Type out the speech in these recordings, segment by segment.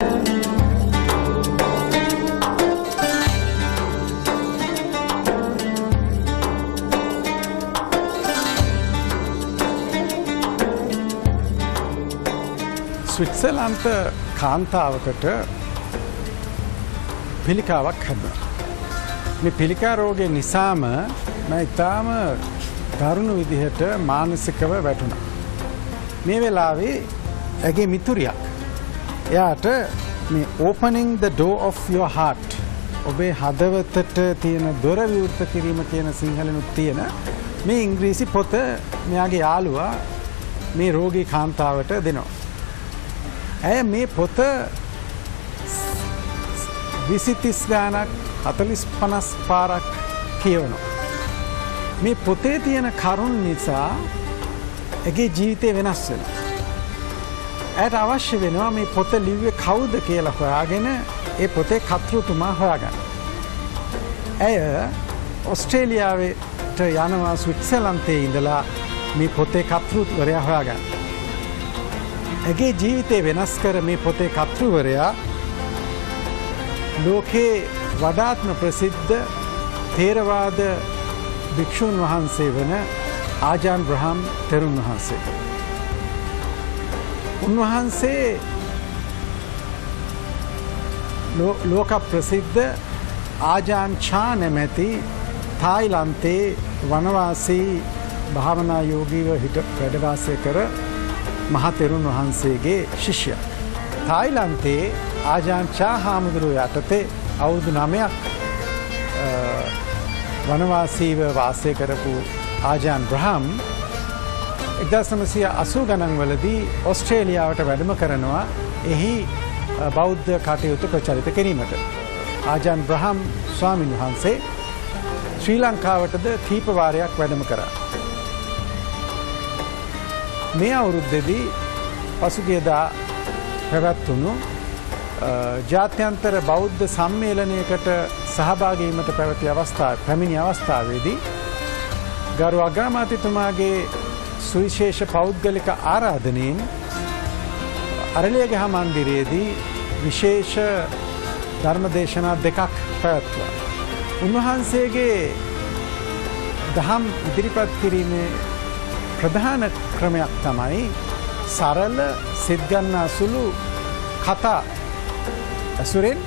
ස්විට්සර්ලන්ත කාන්තාවකට පිළිකාවක් හැදුණා. මේ පිළිකා රෝගය නිසාම මම ඊටාම දරුණු විදිහට මානසිකව වැටුණා. මේ වෙලාවේ ඇගේ මිතුරියක් එයාට මේ opening the door of your heart ඔබේ හදවතට තියෙන දොර විවෘත කිරීම කියන සිංහලෙනුත් තියෙන මේ ඉංග්‍රීසි පොත මෙයාගේ යාළුවා මේ රෝගී කාන්තාවට දෙනවා. ඇය මේ පොත 20-30 ගානක් 40-50 පාරක් කියවනවා. මේ පොතේ තියෙන කරුණ නිසා ඇගේ ජීවිතේ වෙනස් වෙනවා. ඇයට අවශ්‍ය වෙනවා මේ පොත ලිව්වේ කවුද කියලා හොයාගෙන ඒ පොතේ කර්තෘතුමා හොයාගන්න. ඇය ඕස්ට්‍රේලියාවට යනවා ස්විට්සර්ලන්තයේ ඉඳලා මේ පොතේ කර්තෘවරයා හොයාගන්න. ඇගේ ජීවිතේ වෙනස් කර මේ පොතේ කර්තෘවරයා ලෝකේ වඩාත්ම ප්‍රසිද්ධ තේරවාද භික්ෂුන් වහන්සේ වන ආජාන් බ්‍රහම් තෙරුන් වහන්සේ. උන්වහන්සේ ලෝක ප්‍රසිද්ධ ආජාන් චා නැමැති තායිලන්තේ වනවාසී භාවනා යෝගීව වැඩ වාසය කර මහා තෙරුන් වහන්සේගේ ශිෂ්‍යයා. තායිලන්තයේ ආජාන් චා හාමුදුරුවෝ යටතේ අවුරුදු 9ක් වනවාසීව වාසය කරපු ආජාන් බ්‍රහම් 1980 ගණන් වලදී ඕස්ට්‍රේලියාවට වැඩම කරනවා එහි බෞද්ධ කටයුතු ප්‍රචලිත කිරීමට. ආජාන් බ්‍රහම් ස්වාමීන් වහන්සේ ශ්‍රී ලංකාවටද කීප වාරයක් වැඩම කරා. මේ අවුරුද්දේදී පසුගියදා පැවැත්වුණු ජාත්‍යන්තර බෞද්ධ සම්මේලනයකට සහභාගී වීමට පැමිණි අවස්ථාවේදී ගරු අග්‍රාමාත්‍යතුමාගේ සුවිශේෂ පෞද්ගලික ආරාධනයෙන් අරලියගහ මන්දිරයේදී විශේෂ ධර්මදේශනා දෙකක් පැවැත්වුවා. උන්වහන්සේගේ දහම් ඉදිරිපත් කිරීමේ ප්‍රධාන ක්‍රමයක් තමයි සරල සිත්ගන්නා සුළු කතා ඇසුරෙන්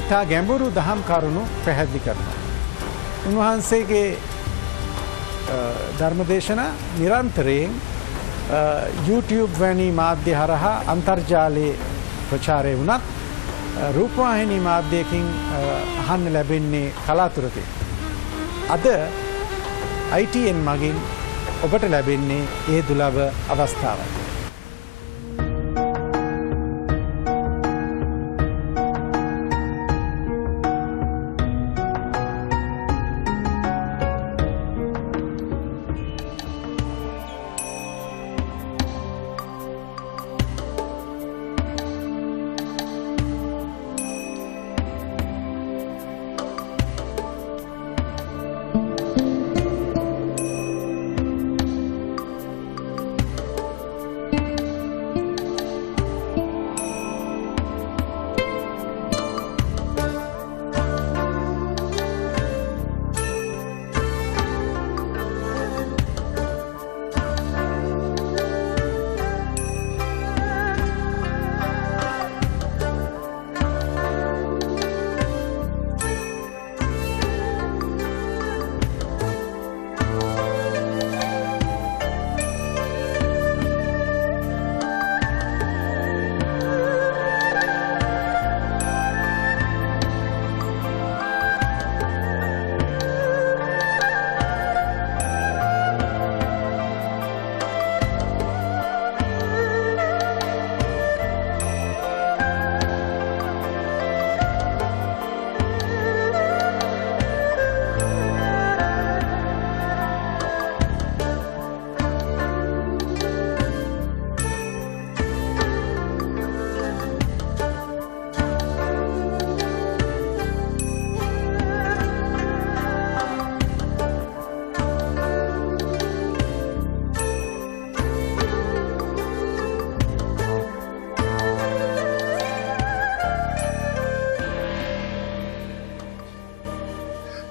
ඉතා ගැඹුරු දහම් කරුණු පැහැදිලි කරනවා. උන්වහන්සේගේ ධර්මදේශනා නිරන්තරයෙන් YouTube වැනි මාධ්‍ය හරහා අන්තර්ජාලයේ ප්‍රචාරය වුණත් රූපවාහිනී මාධ්‍යයකින් අහන්න ලැබෙන්නේ කලාතුරකින්. අද ITN මගින් ඔබට ලැබෙන්නේ ඒ දුලබ අවස්ථාවයි.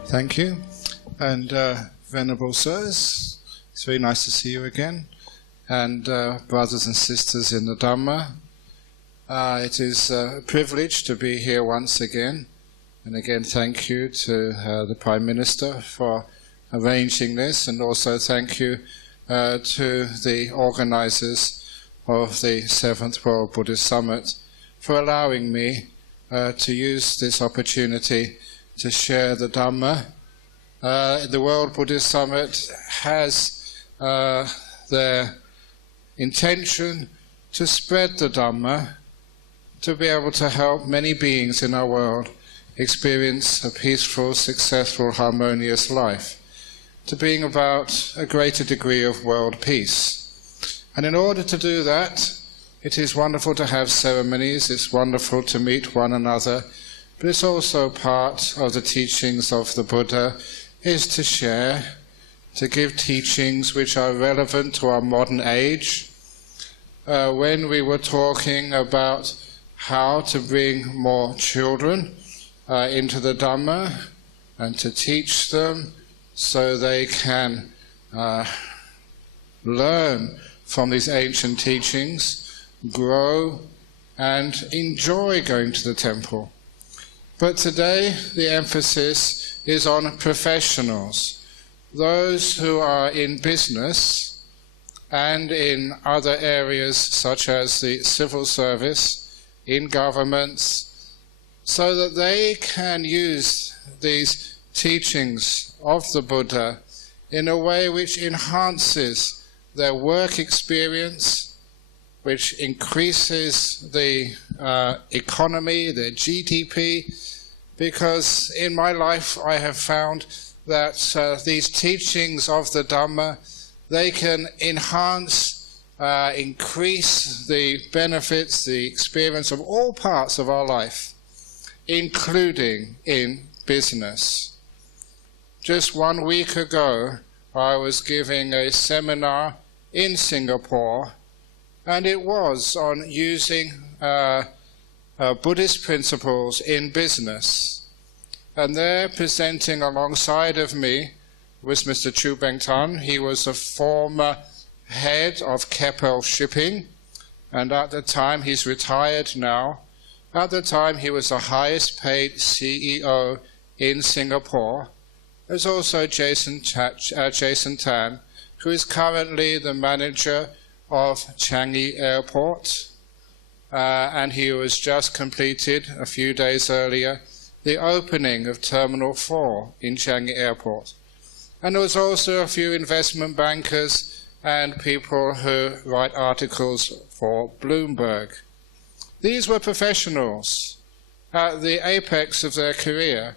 Thank you. And Venerable Sirs, it's very nice to see you again. And brothers and sisters in the Dhamma, it is a privilege to be here once again. And again, thank you to the Prime Minister for arranging this, and also thank you to the organisers of the 7th World Buddhist Summit for allowing me to use this opportunity to share the Dhamma. The World Buddhist Summit has their intention to spread the Dhamma, to be able to help many beings in our world experience a peaceful, successful, harmonious life, to bring about a greater degree of world peace. And in order to do that, it is wonderful to have ceremonies, it's wonderful to meet one another, but it's also part of the teachings of the Buddha is to share, to give teachings which are relevant to our modern age. When we were talking about how to bring more children into the Dhamma and to teach them so they can learn from these ancient teachings, grow and enjoy going to the temple. But today the emphasis is on professionals, those who are in business and in other areas such as the civil service, in governments, so that they can use these teachings of the Buddha in a way which enhances their work experience, which increases the economy, the GDP, because in my life I have found that these teachings of the Dhamma, they can enhance, increase the benefits, the experience of all parts of our life, including in business. Just 1 week ago, I was giving a seminar in Singapore, and it was on using Buddhist principles in business. And there, presenting alongside of me, was Mr. Chu Beng Tan. He was a former head of Keppel Shipping, and at the time, he's retired now, at the time he was the highest paid CEO in Singapore. There's also Jason Tan, who is currently the manager of Changi Airport, and he was just completed a few days earlier the opening of Terminal 4 in Changi Airport. And there was also a few investment bankers and people who write articles for Bloomberg. These were professionals at the apex of their career,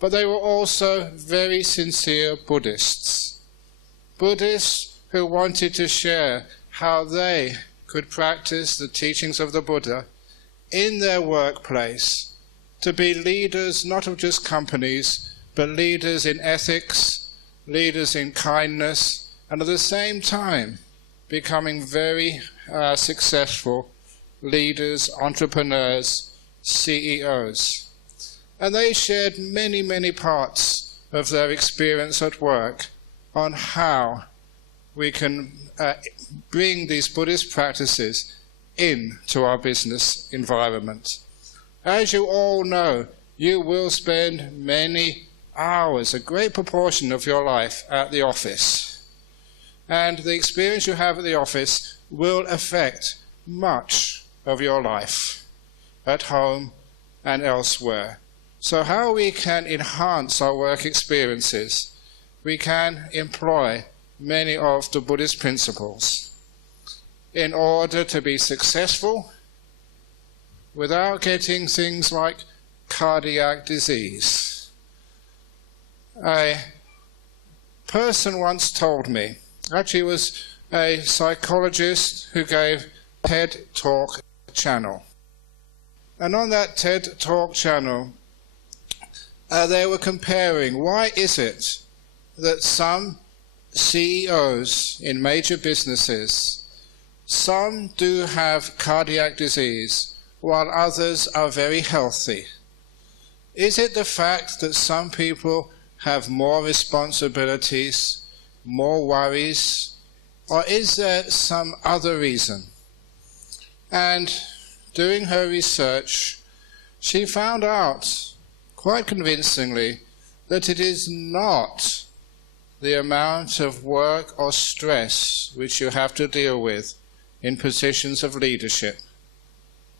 but they were also very sincere Buddhists. Buddhists who wanted to share how they could practice the teachings of the Buddha in their workplace, to be leaders not of just companies, but leaders in ethics, leaders in kindness, and at the same time becoming very successful leaders, entrepreneurs, CEOs. And they shared many, many parts of their experience at work on how we can bring these Buddhist practices into our business environment. As you all know, you will spend many hours, a great proportion of your life at the office. And the experience you have at the office will affect much of your life at home and elsewhere. So how we can enhance our work experiences, we can employ many of the Buddhist principles in order to be successful without getting things like cardiac disease. A person once told me, actually it was a psychologist who gave TED Talk channel. And on that TED Talk channel, they were comparing, why is it that some CEOs in major businesses, some do have cardiac disease, while others are very healthy? Is it the fact that some people have more responsibilities, more worries, or is there some other reason? And doing her research, she found out quite convincingly that it is not the amount of work or stress which you have to deal with in positions of leadership,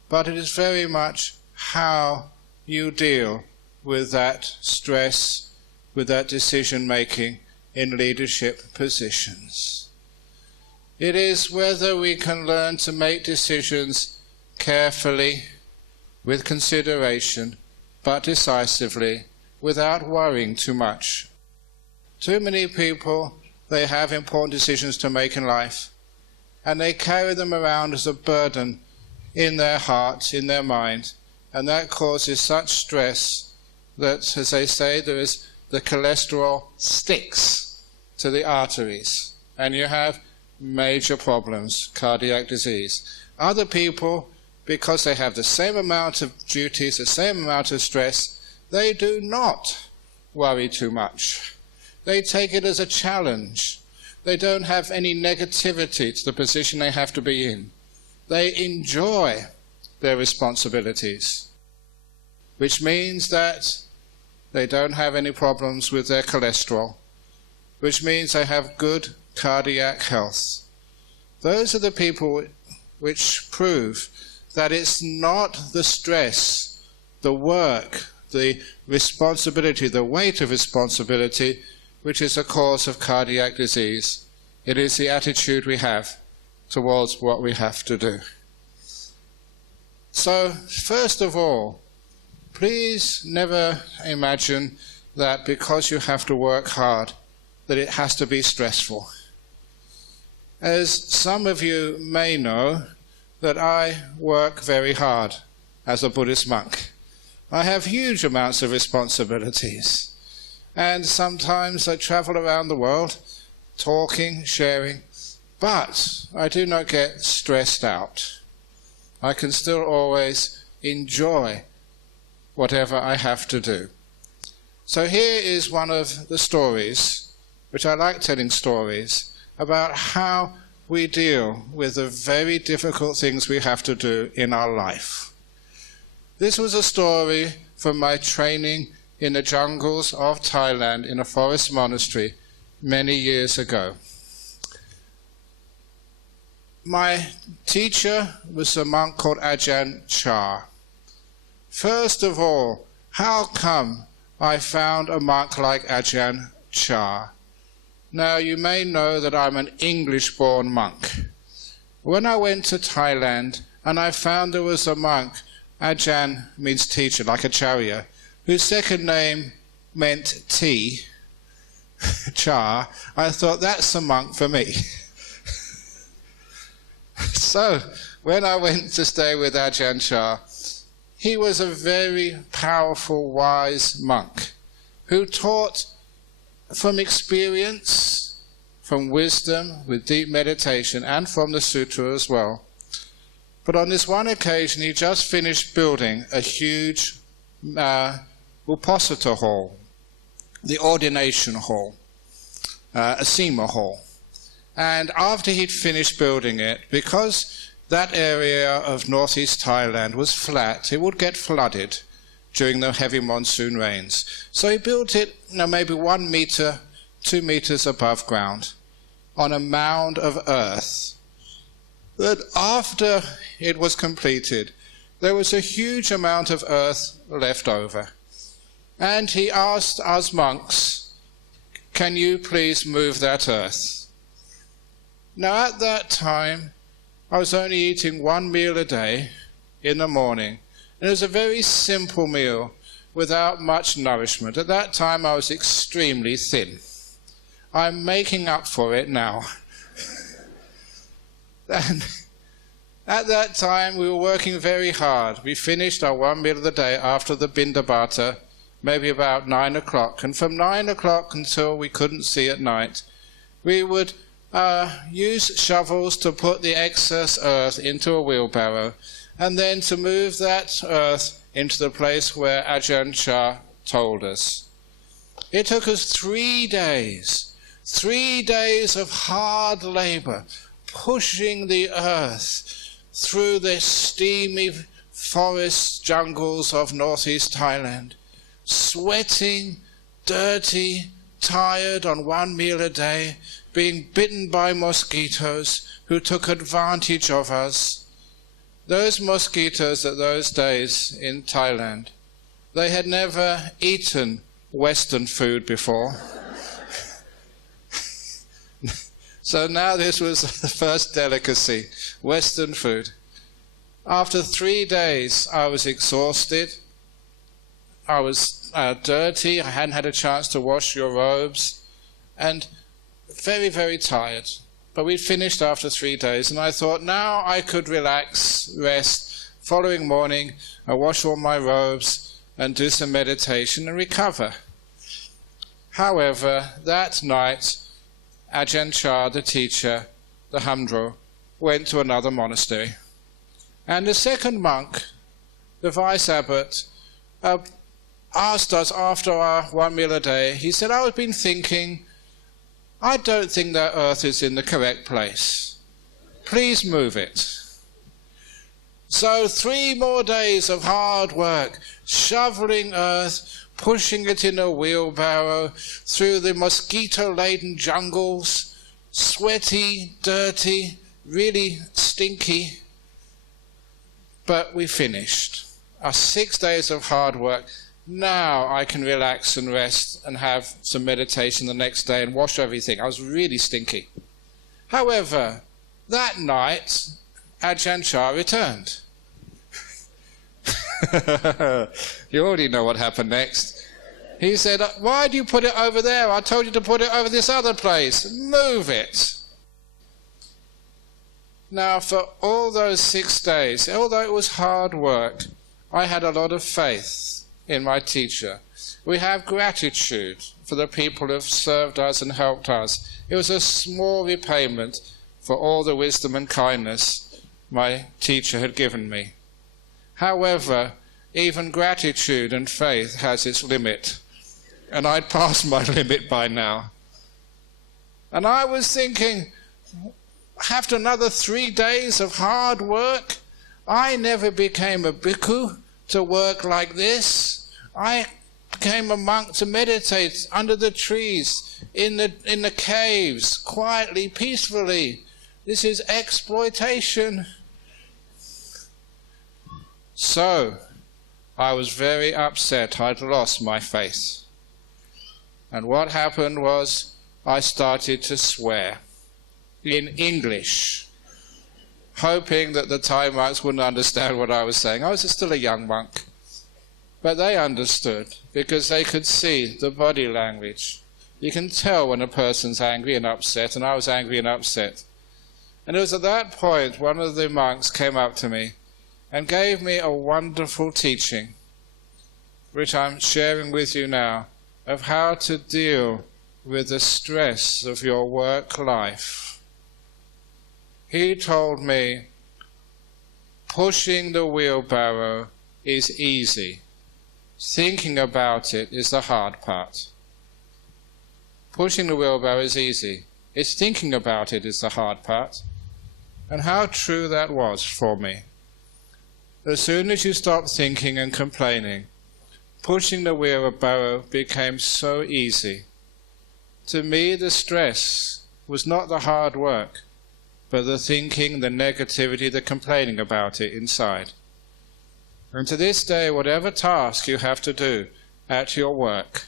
but it is very much how you deal with that stress, with that decision making in leadership positions. It is whether we can learn to make decisions carefully, with consideration, but decisively, without worrying too much. Too many people, they have important decisions to make in life, and they carry them around as a burden in their heart, in their mind, and that causes such stress that, as they say, the cholesterol sticks to the arteries, and you have major problems, cardiac disease. Other people, because they have the same amount of duties, the same amount of stress, they do not worry too much. They take it as a challenge. They don't have any negativity to the position they have to be in. They enjoy their responsibilities, which means that they don't have any problems with their cholesterol, which means they have good cardiac health. Those are the people which prove that it's not the stress, the work, the responsibility, the weight of responsibility, which is the cause of cardiac disease. It is the attitude we have towards what we have to do. So, first of all, please never imagine that because you have to work hard, that it has to be stressful. As some of you may know, that I work very hard as a Buddhist monk. I have huge amounts of responsibilities, and sometimes I travel around the world talking, sharing, but I do not get stressed out. I can still always enjoy whatever I have to do. So here is one of the stories, which I like telling stories, about how we deal with the very difficult things we have to do in our life. This was a story from my training in the jungles of Thailand in a forest monastery many years ago. My teacher was a monk called Ajahn Chah. First of all, how come I found a monk like Ajahn Chah? Now, you may know that I'm an English-born monk. When I went to Thailand and I found there was a monk, Ajahn means teacher, like Acharya, whose second name meant tea, Chah, I thought that's a monk for me. So, when I went to stay with Ajahn Chah, he was a very powerful, wise monk who taught from experience, from wisdom, with deep meditation, and from the sutra as well. But on this one occasion, he just finished building a huge Uposatha hall, the ordination hall, a Sema hall. And after he'd finished building it, because that area of northeast Thailand was flat, it would get flooded during the heavy monsoon rains. So he built it maybe 1 meter, 2 meters above ground on a mound of earth. But after it was completed, there was a huge amount of earth left over. And he asked us monks, "Can you please move that earth?" Now at that time, I was only eating 1 meal a day in the morning. And it was a very simple meal without much nourishment. At that time, I was extremely thin. I'm making up for it now. And at that time, we were working very hard. We finished our 1 meal of the day after the Bindabata, maybe about 9 o'clock. And from 9 o'clock until we couldn't see at night, we would use shovels to put the excess earth into a wheelbarrow, and then to move that earth into the place where Ajahn Chah told us. It took us 3 days. 3 days of hard labor, pushing the earth through the steamy forest jungles of northeast Thailand, sweating, dirty, tired on 1 meal a day, being bitten by mosquitoes who took advantage of us. Those mosquitoes at those days in Thailand, they had never eaten Western food before. So now this was the first delicacy, Western food. After 3 days, I was exhausted. I was dirty. I hadn't had a chance to wash your robes. And very, very tired. But we'd finished after 3 days, and I thought now I could relax, rest. Following morning, I wash all my robes and do some meditation and recover. However, that night, Ajahn Chah, the teacher, the Hamdro, went to another monastery. And the second monk, the vice abbot, asked us after our 1 meal a day, he said, I've been thinking, I don't think that earth is in the correct place. Please move it. So 3 more days of hard work, shoveling earth, pushing it in a wheelbarrow through the mosquito-laden jungles, sweaty, dirty, really stinky. But we finished. Our 6 days of hard work. Now I can relax and rest and have some meditation the next day and wash everything. I was really stinky. However, that night, Ajahn Chah returned. You already know what happened next. He said, why do you put it over there? I told you to put it over this other place. Move it. Now, for all those 6 days, although it was hard work, I had a lot of faith in my teacher. We have gratitude for the people who have served us and helped us. It was a small repayment for all the wisdom and kindness my teacher had given me. However, even gratitude and faith has its limit, and I'd passed my limit by now. And I was thinking, after another 3 days of hard work, I never became a bhikkhu to work like this. I became a monk to meditate under the trees, in the caves, quietly, peacefully. This is exploitation. So, I was very upset. I'd lost my faith. And what happened was, I started to swear in English, hoping that the Thai monks wouldn't understand what I was saying. I was still a young monk. But they understood, because they could see the body language. You can tell when a person's angry and upset, and I was angry and upset. And it was at that point one of the monks came up to me and gave me a wonderful teaching, which I'm sharing with you now, of how to deal with the stress of your work life. He told me, pushing the wheelbarrow is easy. Thinking about it is the hard part. Pushing the wheelbarrow is easy. It's thinking about it is the hard part. And how true that was for me. As soon as you stopped thinking and complaining, pushing the wheelbarrow became so easy. To me, the stress was not the hard work, but the thinking, the negativity, the complaining about it inside. And to this day, whatever task you have to do at your work,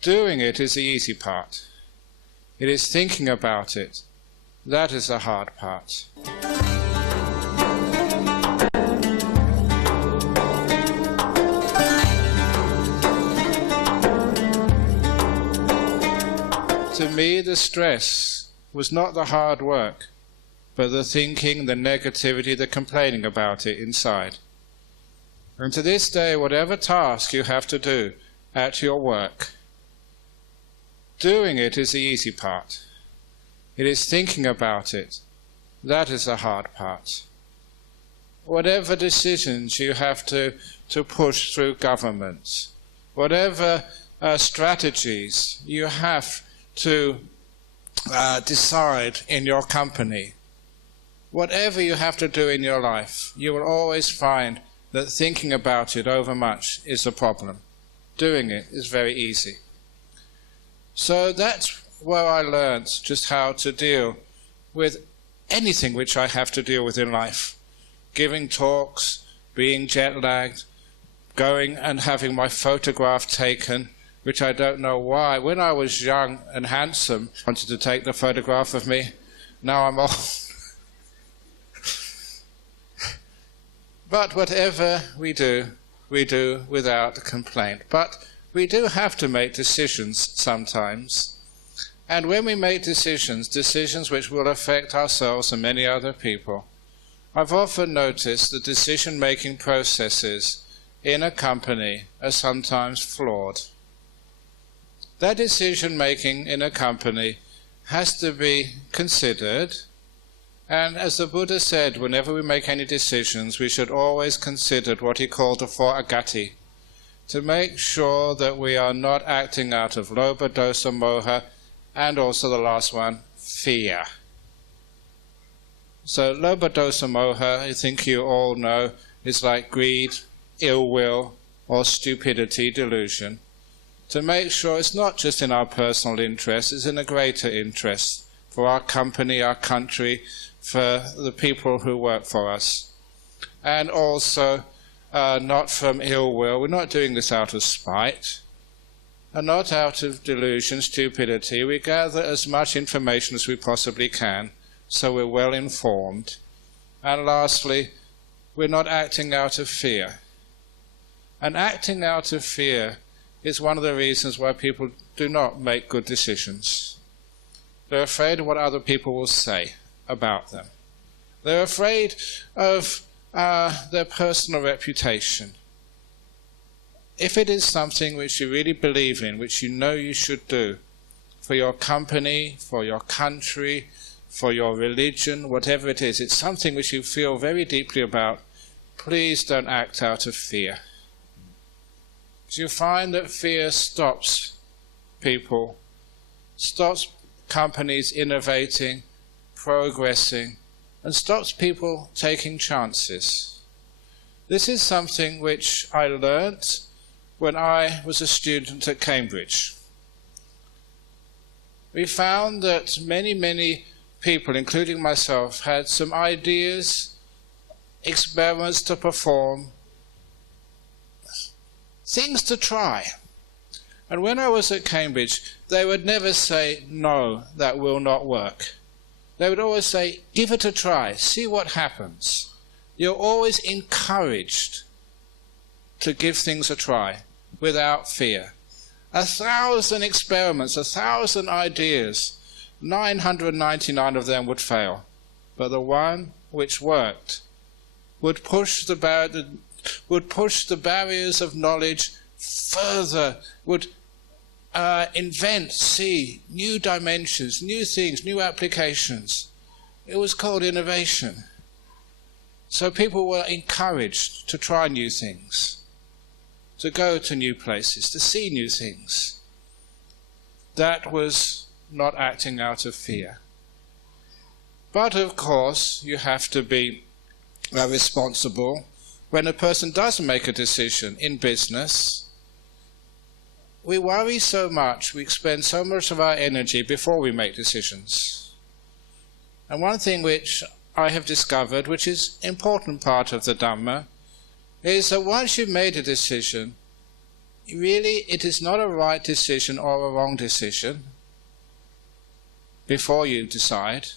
doing it is the easy part. It is thinking about it. That is the hard part. To me, the stress was not the hard work, but the thinking, the negativity, the complaining about it inside. And to this day, whatever task you have to do at your work, doing it is the easy part. It is thinking about it. That is the hard part. Whatever decisions you have to push through government, whatever strategies you have to decide in your company. Whatever you have to do in your life, you will always find that thinking about it overmuch is a problem. Doing it is very easy. So that's where I learned just how to deal with anything which I have to deal with in life. Giving talks, being jet-lagged, going and having my photograph taken, which I don't know why. When I was young and handsome, wanted to take the photograph of me. Now I'm old. But whatever we do without complaint. But we do have to make decisions sometimes. And when we make decisions which will affect ourselves and many other people, I've often noticed the decision-making processes in a company are sometimes flawed. That decision-making in a company has to be considered, and as the Buddha said, whenever we make any decisions, we should always consider what he called the four agati, to make sure that we are not acting out of lobha, dosa, moha, and also the last one, fear. So lobha, dosa, moha, I think you all know, is like greed, ill will, or stupidity, delusion. To make sure it's not just in our personal interest, it's in a greater interest for our company, our country, for the people who work for us. And also not from ill will. We're not doing this out of spite, and not out of delusion, stupidity. We gather as much information as we possibly can, so we're well informed. And lastly, we're not acting out of fear. And acting out of fear is one of the reasons why people do not make good decisions. They're afraid of what other people will say about them. They're afraid of their personal reputation. If it is something which you really believe in, which you know you should do for your company, for your country, for your religion, whatever it is, it's something which you feel very deeply about, please don't act out of fear. Because you find that fear stops people, stops companies innovating, progressing, and stops people taking chances. This is something which I learnt when I was a student at Cambridge. We found that many people, including myself, had some ideas, experiments to perform, things to try. And when I was at Cambridge, they would never say, no, that will not work. They would always say, give it a try, see what happens. You're always encouraged to give things a try without fear. 1,000 experiments, 1,000 ideas, 999 of them would fail. But the one which worked would push the barriers of knowledge further, would invent, see new dimensions, new things, new applications. It was called innovation. So people were encouraged to try new things, to go to new places, to see new things. That was not acting out of fear. But of course, you have to be responsible. When a person does make a decision in business, we worry so much, we expend so much of our energy before we make decisions. And one thing which I have discovered, which is an important part of the Dhamma, is that once you've made a decision, really it is not a right decision or a wrong decision before you decide.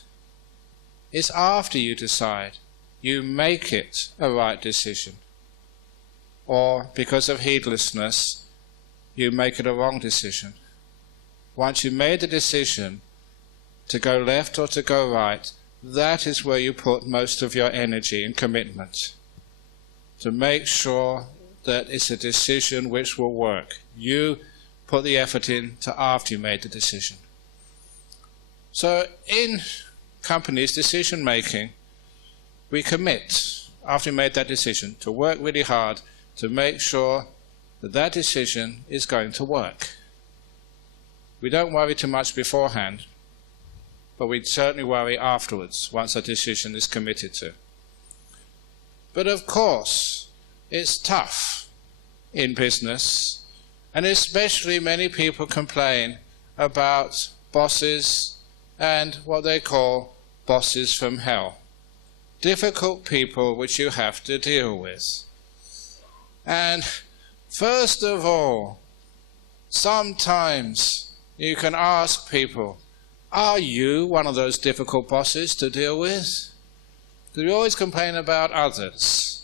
It's after you decide. You make it a right decision. Or because of heedlessness, you make it a wrong decision. Once you made the decision to go left or to go right, that is where you put most of your energy and commitment, to make sure that it's a decision which will work. You put the effort in to after you made the decision. So in companies' decision making, we commit, after we made that decision, to work really hard to make sure that that decision is going to work. We don't worry too much beforehand, but we certainly worry afterwards once a decision is committed to. But of course, it's tough in business, and especially many people complain about bosses and what they call bosses from hell. Difficult people which you have to deal with. And first of all, sometimes you can ask people, are you one of those difficult bosses to deal with? Because we always complain about others.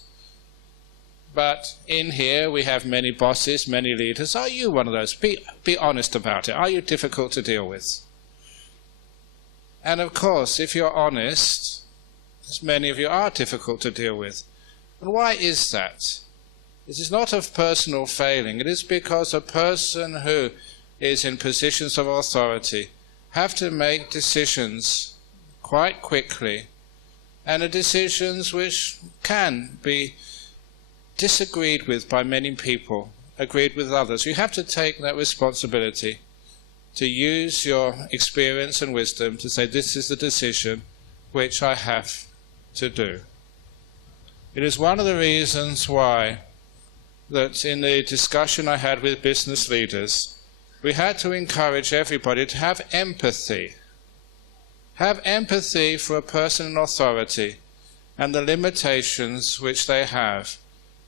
But in here we have many bosses, many leaders. Are you one of those? Be honest about it. Are you difficult to deal with? And of course, if you're honest, as many of you are difficult to deal with. And why is that? It is not of personal failing. It is because a person who is in positions of authority have to make decisions quite quickly, and are decisions which can be disagreed with by many people, agreed with others. You have to take that responsibility to use your experience and wisdom to say, this is the decision which I have to do. It is one of the reasons why that in the discussion I had with business leaders, we had to encourage everybody to have empathy. Have empathy for a person in authority and the limitations which they have,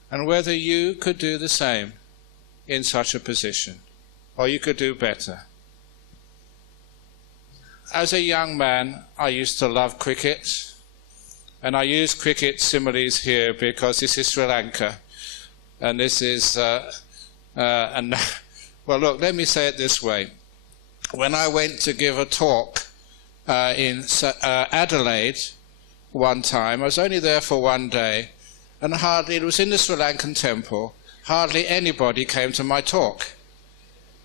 and whether you could do the same in such a position, or you could do better. As a young man, I used to love cricket, and I use cricket similes here because this is Sri Lanka, and this is, well look, let me say it this way. When I went to give a talk in Adelaide one time, I was only there for one day, and it was in the Sri Lankan temple, hardly anybody came to my talk.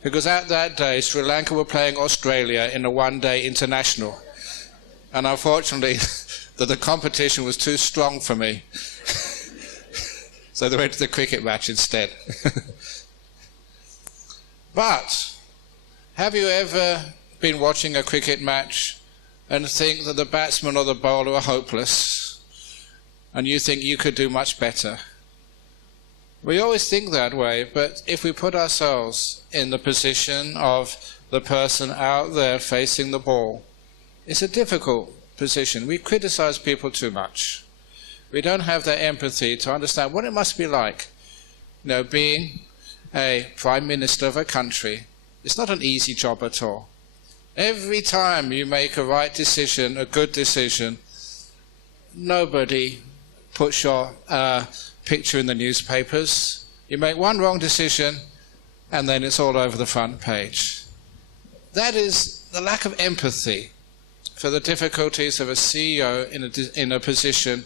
Because at that day, Sri Lanka were playing Australia in a one-day international. And unfortunately, the competition was too strong for me. So they went to the cricket match instead. But, have you ever been watching a cricket match and think that the batsman or the bowler are hopeless, and you think you could do much better? We always think that way, but if we put ourselves in the position of the person out there facing the ball, it's a difficult position. We criticize people too much. We don't have that empathy to understand what it must be like. You know, being a prime minister of a country, it's not an easy job at all. Every time you make a right decision, a good decision, nobody puts your picture in the newspapers. You make one wrong decision and then it's all over the front page. That is the lack of empathy for the difficulties of a CEO in a position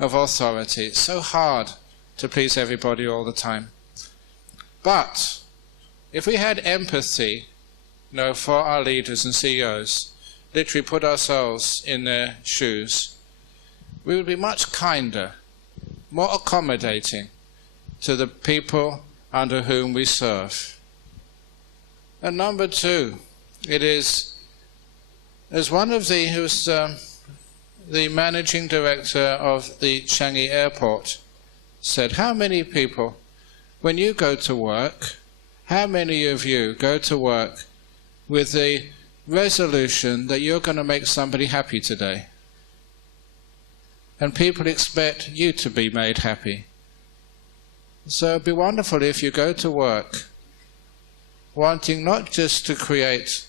of authority. It's so hard to please everybody all the time. But if we had empathy, you know, for our leaders and CEOs, literally put ourselves in their shoes, we would be much kinder, more accommodating to the people under whom we serve. And number two, it is, as one of the, who's the managing director of the Changi airport said, how many people, when you go to work, how many of you go to work with the resolution that you're going to make somebody happy today? And people expect you to be made happy. So it'd be wonderful if you go to work wanting not just to create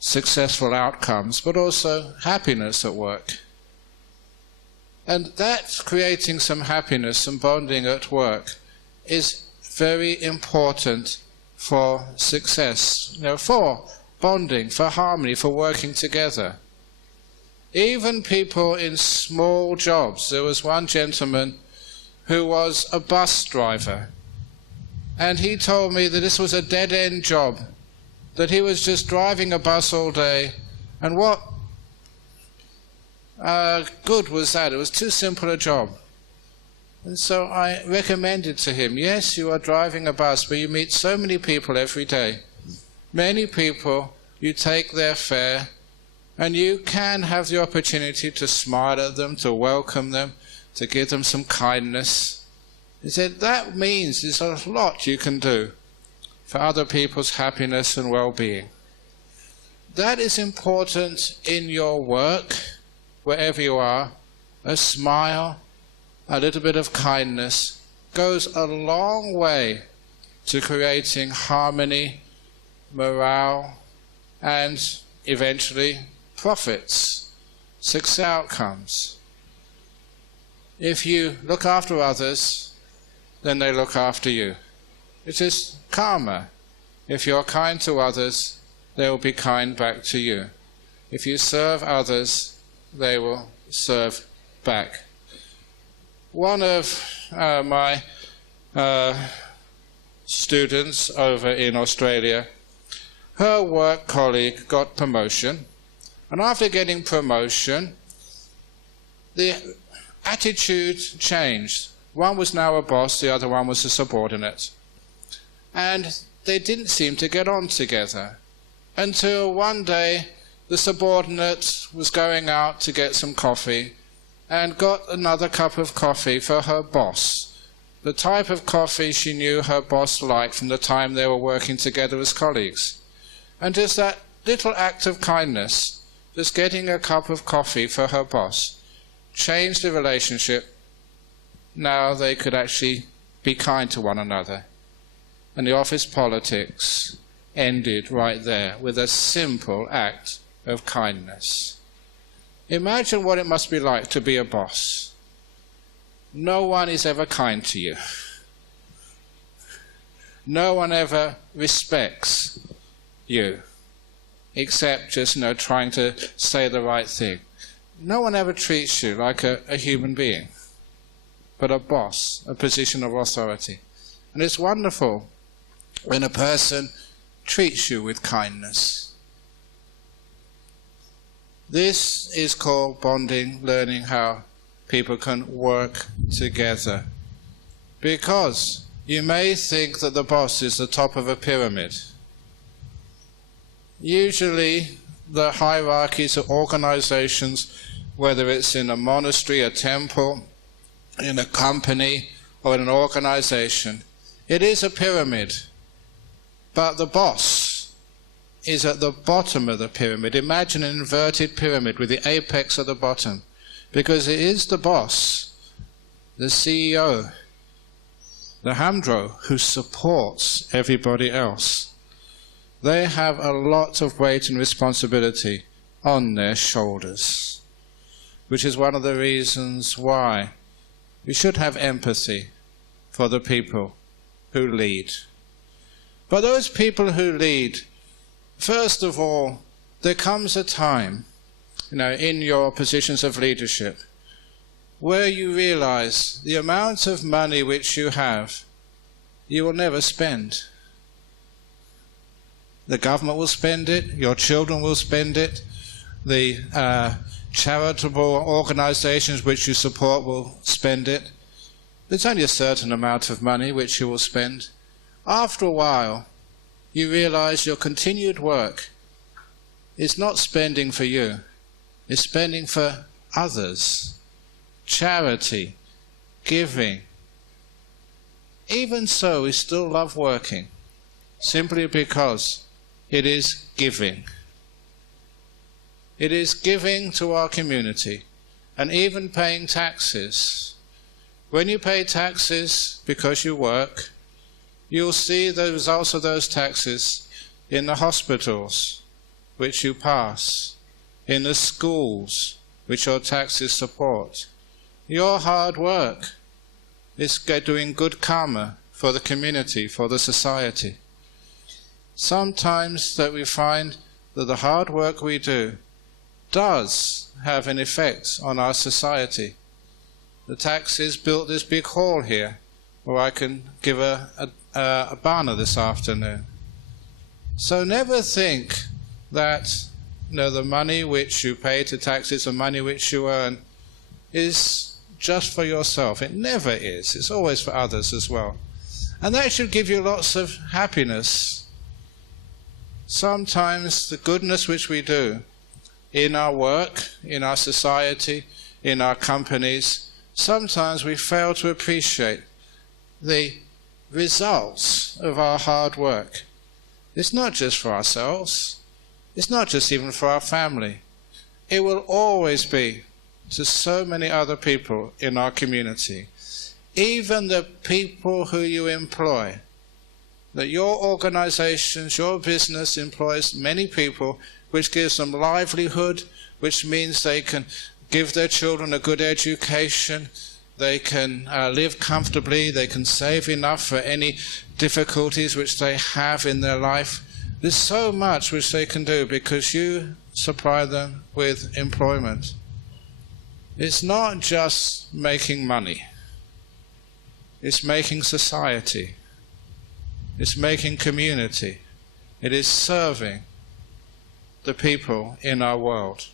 successful outcomes, but also happiness at work. And that creating some happiness and bonding at work is very important for success, you know, for bonding, for harmony, for working together. Even people in small jobs. There was one gentleman who was a bus driver, and he told me that this was a dead-end job, that he was just driving a bus all day, and what good was that? It was too simple a job. And so I recommended to him, yes, you are driving a bus, but you meet so many people every day. Many people, you take their fare, and you can have the opportunity to smile at them, to welcome them, to give them some kindness. He said, that means there's a lot you can do for other people's happiness and well-being. That is important in your work, wherever you are. A smile, a little bit of kindness goes a long way to creating harmony, morale, and eventually profits, success outcomes. If you look after others, then they look after you. It is karma. If you're kind to others, they will be kind back to you. If you serve others, they will serve back. One of my students over in Australia, her work colleague got promotion, and after getting promotion, the attitude changed. One was now a boss, the other one was a subordinate. And they didn't seem to get on together, until one day the subordinate was going out to get some coffee and got another cup of coffee for her boss, the type of coffee she knew her boss liked from the time they were working together as colleagues. And just that little act of kindness, just getting a cup of coffee for her boss, changed the relationship. Now they could actually be kind to one another. And the office politics ended right there with a simple act of kindness. Imagine what it must be like to be a boss. No one is ever kind to you. No one ever respects you, except just, trying to say the right thing. No one ever treats you like a human being, but a boss, a position of authority. And it's wonderful when a person treats you with kindness. This is called bonding, learning how people can work together. Because you may think that the boss is the top of a pyramid. Usually the hierarchies of organizations, whether it's in a monastery, a temple, in a company, or in an organization, it is a pyramid. But the boss is at the bottom of the pyramid. Imagine an inverted pyramid with the apex at the bottom. Because it is the boss, the CEO, the Hamdro, who supports everybody else. They have a lot of weight and responsibility on their shoulders, which is one of the reasons why we should have empathy for the people who lead. But those people who lead, first of all, there comes a time, in your positions of leadership, where you realize the amount of money which you have, you will never spend. The government will spend it, your children will spend it, the charitable organizations which you support will spend it. There's only a certain amount of money which you will spend. After a while, you realize your continued work is not spending for you, it's spending for others. Charity, giving. Even so, we still love working, simply because it is giving. It is giving to our community, and even paying taxes. When you pay taxes because you work, you'll see the results of those taxes in the hospitals which you pass, in the schools which your taxes support. Your hard work is doing good karma for the community, for the society. Sometimes that we find that the hard work we do does have an effect on our society. The taxes built this big hall here, where I can give a bana this afternoon. So never think that the money which you pay to taxes, the money which you earn, is just for yourself. It never is. It's always for others as well. And that should give you lots of happiness. Sometimes the goodness which we do in our work, in our society, in our companies, sometimes we fail to appreciate the results of our hard work. It's not just for ourselves. It's not just even for our family. It will always be to so many other people in our community. Even the people who you employ. That your organizations, your business employs many people, which gives them livelihood, which means they can give their children a good education, they can live comfortably, they can save enough for any difficulties which they have in their life. There's so much which they can do because you supply them with employment. It's not just making money. It's making society. It's making community. It is serving the people in our world.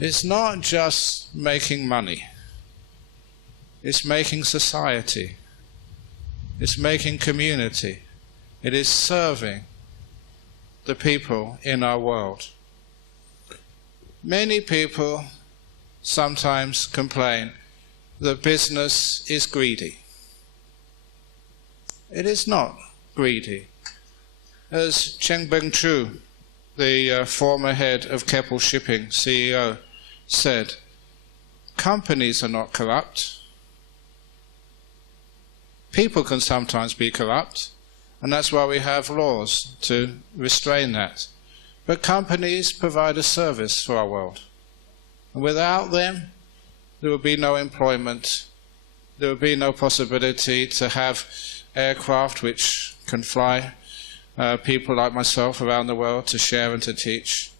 It's not just making money. It's making society. It's making community. It is serving the people in our world. Many people sometimes complain that business is greedy. It is not greedy. As Cheng Beng-chu, the former head of Keppel Shipping, CEO, said, companies are not corrupt. People can sometimes be corrupt, and that's why we have laws to restrain that. But companies provide a service for our world. And without them, there would be no employment. There would be no possibility to have aircraft which can fly people like myself around the world to share and to teach.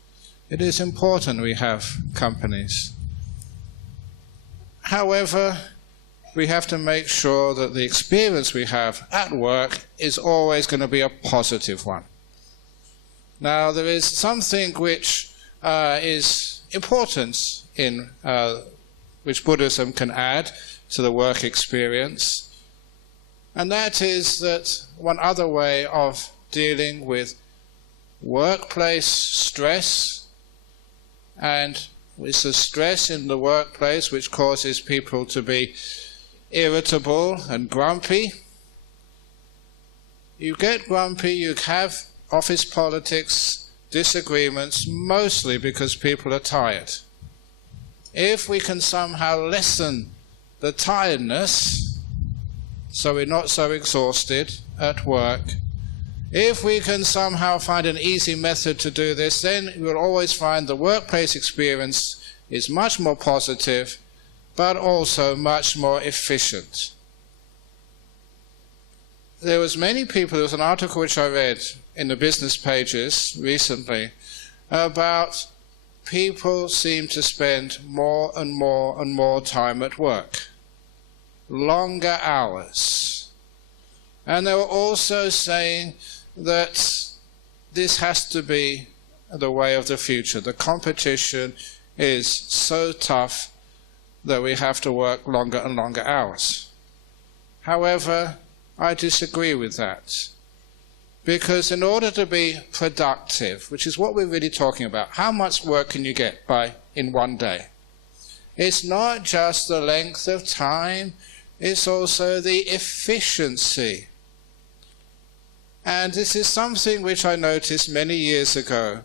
It is important we have companies. However, we have to make sure that the experience we have at work is always going to be a positive one. Now, there is something which is important in which Buddhism can add to the work experience, and that is that one other way of dealing with workplace stress, and it's the stress in the workplace which causes people to be irritable and grumpy. You get grumpy, you have office politics, disagreements, mostly because people are tired. If we can somehow lessen the tiredness, so we're not so exhausted at work, if we can somehow find an easy method to do this, then we'll always find the workplace experience is much more positive, but also much more efficient. There was an article which I read in the business pages recently about people seem to spend more and more and more time at work, longer hours. And they were also saying that this has to be the way of the future. The competition is so tough that we have to work longer and longer hours. However, I disagree with that. Because in order to be productive, which is what we're really talking about, how much work can you get in one day? It's not just the length of time, it's also the efficiency. And this is something which I noticed many years ago,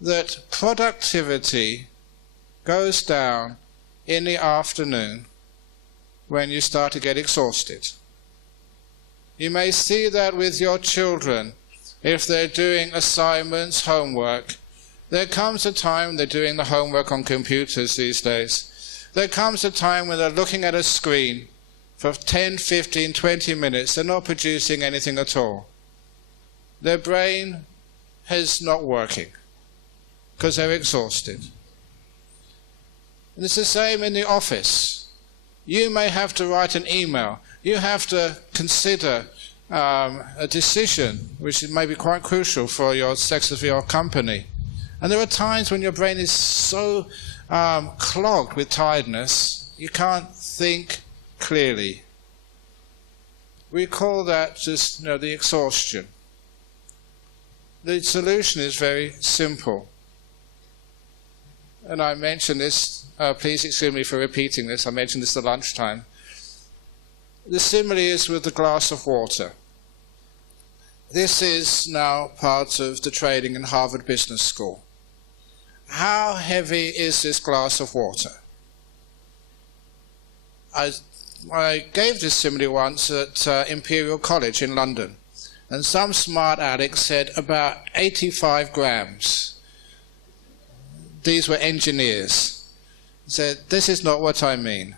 that productivity goes down in the afternoon when you start to get exhausted. You may see that with your children. If they're doing assignments, homework, there comes a time, they're doing the homework on computers these days, there comes a time when they're looking at a screen for 10, 15, 20 minutes, they're not producing anything at all. Their brain is not working because they're exhausted. And it's the same in the office. You may have to write an email. You have to consider a decision which may be quite crucial for your success of your company. And there are times when your brain is so clogged with tiredness, you can't think clearly. We call that just the exhaustion. The solution is very simple. And I mentioned this, please excuse me for repeating this, I mentioned this at lunchtime. The simile is with the glass of water. This is now part of the training in Harvard Business School. How heavy is this glass of water? I gave this simile once at Imperial College in London, and some smart aleck said about 85 grams. These were engineers. Said, this is not what I mean.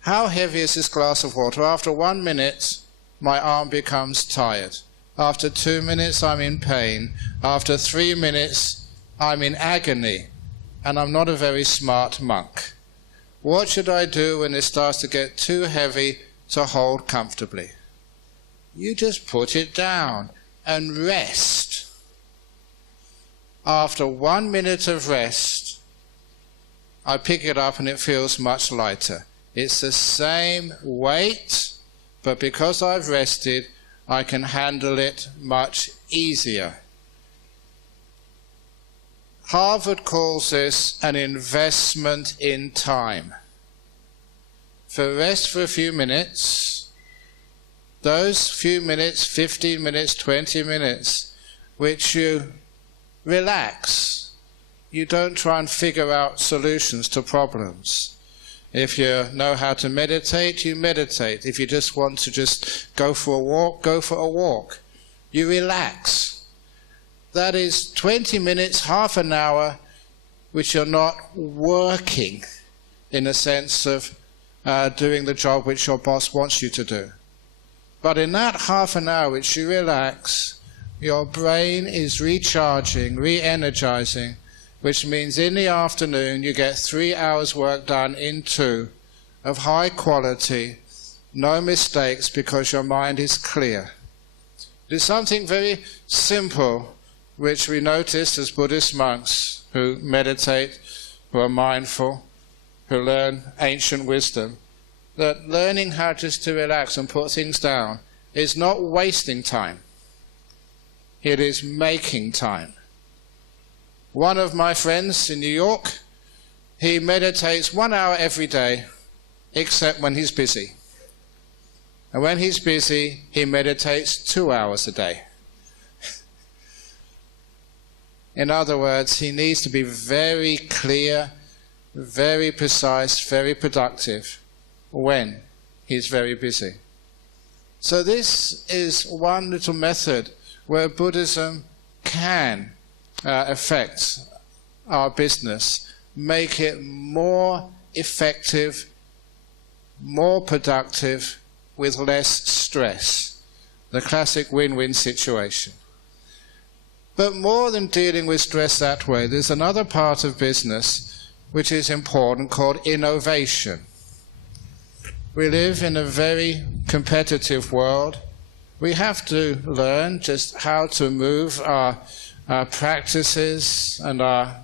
How heavy is this glass of water? After 1 minute, my arm becomes tired. After 2 minutes, I'm in pain. After 3 minutes, I'm in agony. And I'm not a very smart monk. What should I do when it starts to get too heavy to hold comfortably? You just put it down and rest. After 1 minute of rest, I pick it up and it feels much lighter. It's the same weight, but because I've rested, I can handle it much easier. Harvard calls this an investment in time. For rest for a few minutes, those few minutes, 15 minutes, 20 minutes, which you relax. You don't try and figure out solutions to problems. If you know how to meditate, you meditate. If you just want to just go for a walk, go for a walk. You relax. That is 20 minutes, half an hour, which you're not working in a sense of doing the job which your boss wants you to do. But in that half an hour which you relax, your brain is recharging, re-energizing, which means in the afternoon you get 3 hours work done in 2 of high quality, no mistakes because your mind is clear. There's something very simple which we notice as Buddhist monks who meditate, who are mindful, who learn ancient wisdom, that learning how just to relax and put things down is not wasting time. It is making time. One of my friends in New York, he meditates 1 hour every day, except when he's busy. And when he's busy, he meditates 2 hours a day. In other words, he needs to be very clear, very precise, very productive when he's very busy. So this is one little method where Buddhism can affect our business, make it more effective, more productive, with less stress. The classic win-win situation. But more than dealing with stress that way, there's another part of business which is important called innovation. We live in a very competitive world. We have to learn just how to move our practices and our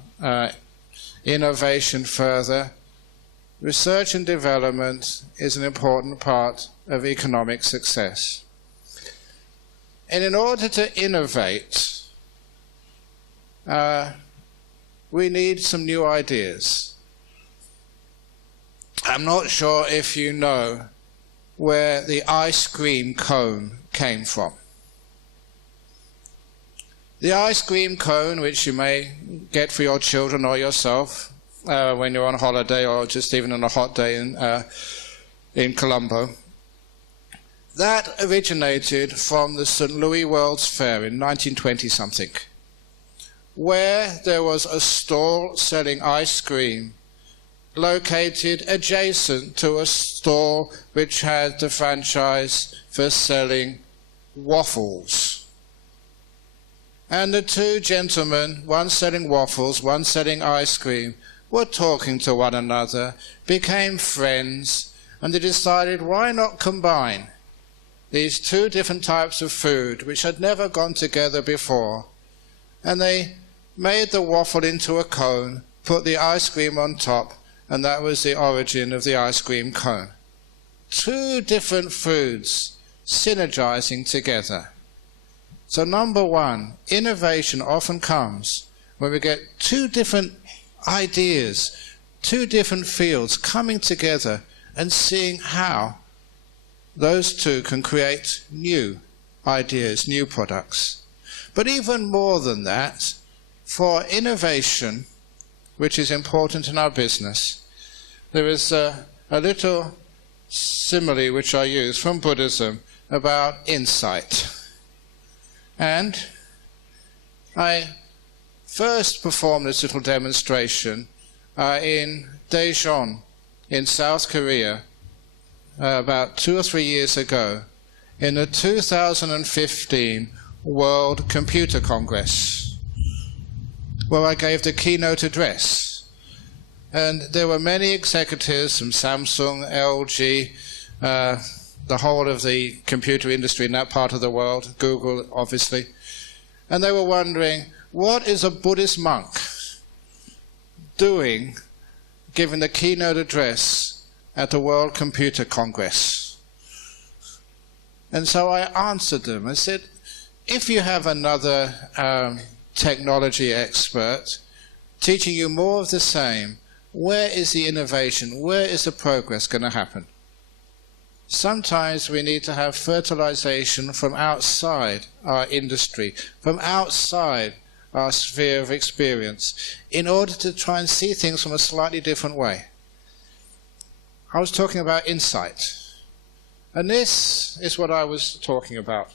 innovation further. Research and development is an important part of economic success. And in order to innovate, we need some new ideas. I'm not sure if you know where the ice cream cone came from. The ice cream cone, which you may get for your children or yourself when you're on holiday or just even on a hot day in Colombo, that originated from the St. Louis World's Fair in 1920-something, where there was a stall selling ice cream located adjacent to a stall which had the franchise for selling waffles. And the two gentlemen, one selling waffles, one selling ice cream, were talking to one another, became friends, and they decided, why not combine these two different types of food which had never gone together before. And they made the waffle into a cone, put the ice cream on top, and that was the origin of the ice cream cone. Two different foods synergizing together. So number one, innovation often comes when we get two different ideas, two different fields coming together and seeing how those two can create new ideas, new products. But even more than that, for innovation, which is important in our business, there is a little simile which I use from Buddhism about insight. And I first performed this little demonstration in Daejeon in South Korea about 2 or 3 years ago in the 2015 World Computer Congress, where I gave the keynote address. And there were many executives from Samsung, LG, the whole of the computer industry in that part of the world, Google obviously, and they were wondering, what is a Buddhist monk doing giving the keynote address at the World Computer Congress? And so I answered them. I said, if you have another technology expert teaching you more of the same, where is the innovation? Where is the progress going to happen? Sometimes we need to have fertilization from outside our industry, from outside our sphere of experience, in order to try and see things from a slightly different way. I was talking about insight. And this is what I was talking about.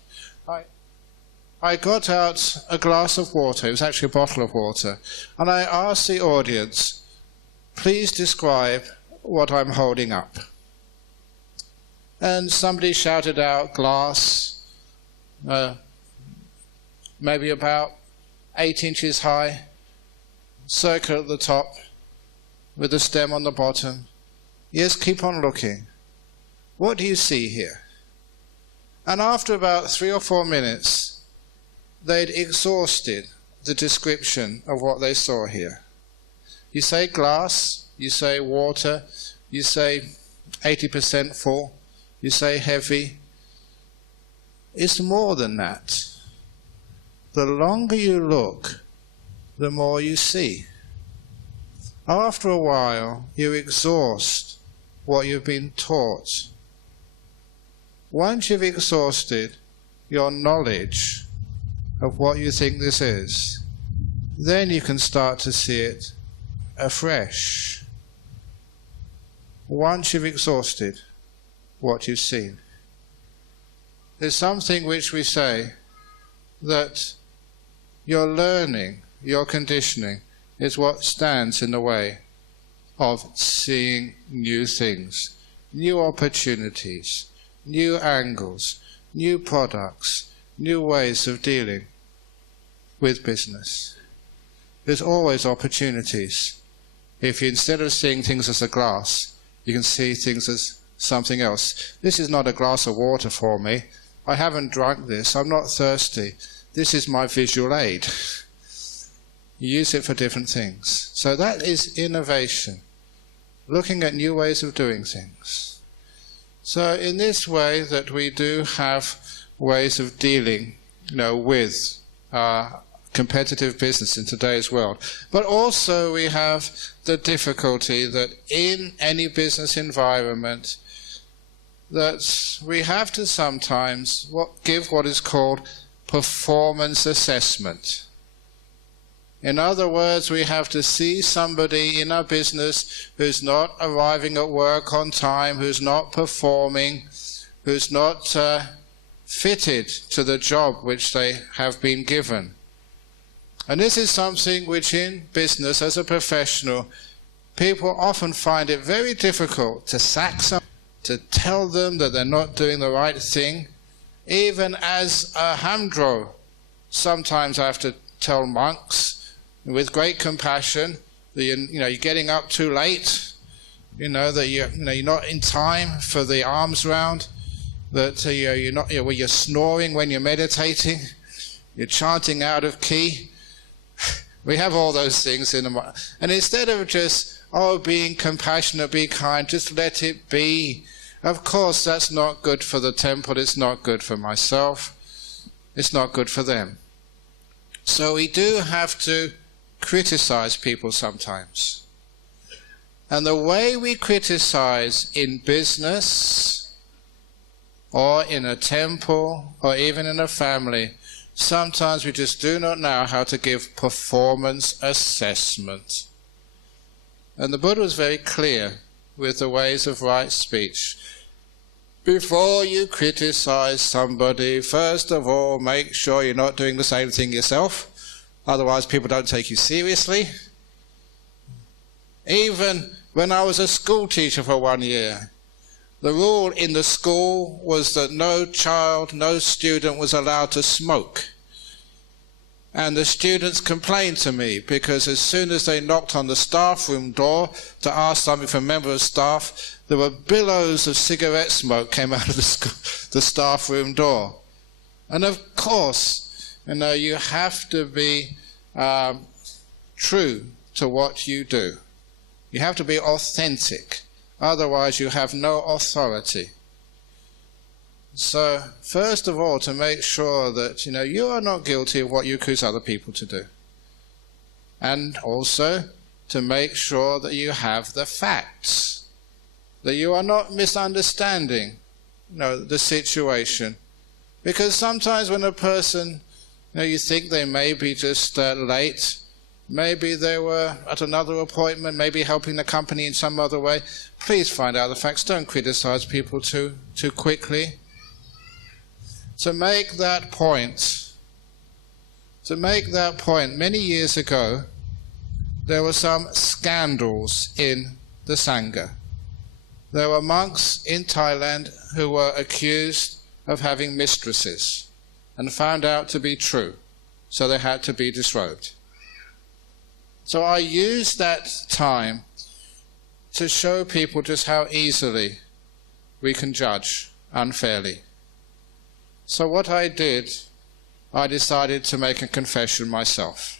I got out a glass of water, it was actually a bottle of water, and I asked the audience, please describe what I'm holding up. And somebody shouted out, glass, maybe about 8 inches high, circle at the top, with a stem on the bottom. Yes, keep on looking. What do you see here? And after about 3 or 4 minutes, they'd exhausted the description of what they saw here. You say glass, you say water, you say 80% full, you say heavy. It's more than that. The longer you look, the more you see. After a while, you exhaust what you've been taught. Once you've exhausted your knowledge of what you think this is, then you can start to see it afresh. Once you've exhausted what you've seen. There's something which we say that your learning, your conditioning, is what stands in the way of seeing new things, new opportunities, new angles, new products, new ways of dealing with business. There's always opportunities. If you, instead of seeing things as a glass, you can see things as something else. This is not a glass of water for me. I haven't drunk this. I'm not thirsty. This is my visual aid. You use it for different things. So that is innovation. Looking at new ways of doing things. So in this way that we do have ways of dealing, with competitive business in today's world. But also we have the difficulty that in any business environment that we have to sometimes give what is called performance assessment. In other words, we have to see somebody in our business who's not arriving at work on time, who's not performing, who's not fitted to the job which they have been given. And this is something which in business as a professional, people often find it very difficult to sack someone, to tell them that they're not doing the right thing. Even as a hamdro, sometimes I have to tell monks with great compassion that you're getting up too late, that you're not in time for the alms round. that you're not, where you're snoring when you're meditating, you're chanting out of key. We have all those things in the mind. And instead of just, being compassionate, be kind, just let it be. Of course, that's not good for the temple, it's not good for myself, it's not good for them. So we do have to criticize people sometimes. And the way we criticize in business, or in a temple, or even in a family, sometimes we just do not know how to give performance assessment. And the Buddha was very clear with the ways of right speech. Before you criticize somebody, first of all, make sure you're not doing the same thing yourself. Otherwise, people don't take you seriously. Even when I was a school teacher for 1 year, the rule in the school was that no child, no student was allowed to smoke. And the students complained to me because as soon as they knocked on the staff room door to ask something from a member of staff, there were billows of cigarette smoke came out of the staff room door. And of course, you have to be true to what you do. You have to be authentic. Otherwise, you have no authority. So, first of all, to make sure that, you are not guilty of what you accuse other people to do. And also, to make sure that you have the facts. That you are not misunderstanding, the situation. Because sometimes when a person, you think they may be just late, maybe they were at another appointment, maybe helping the company in some other way, please find out the facts. Don't criticize people too quickly. To make that point, many years ago, there were some scandals in the Sangha. There were monks in Thailand who were accused of having mistresses and found out to be true, so they had to be disrobed. So I used that time to show people just how easily we can judge unfairly. So what I did, I decided to make a confession myself.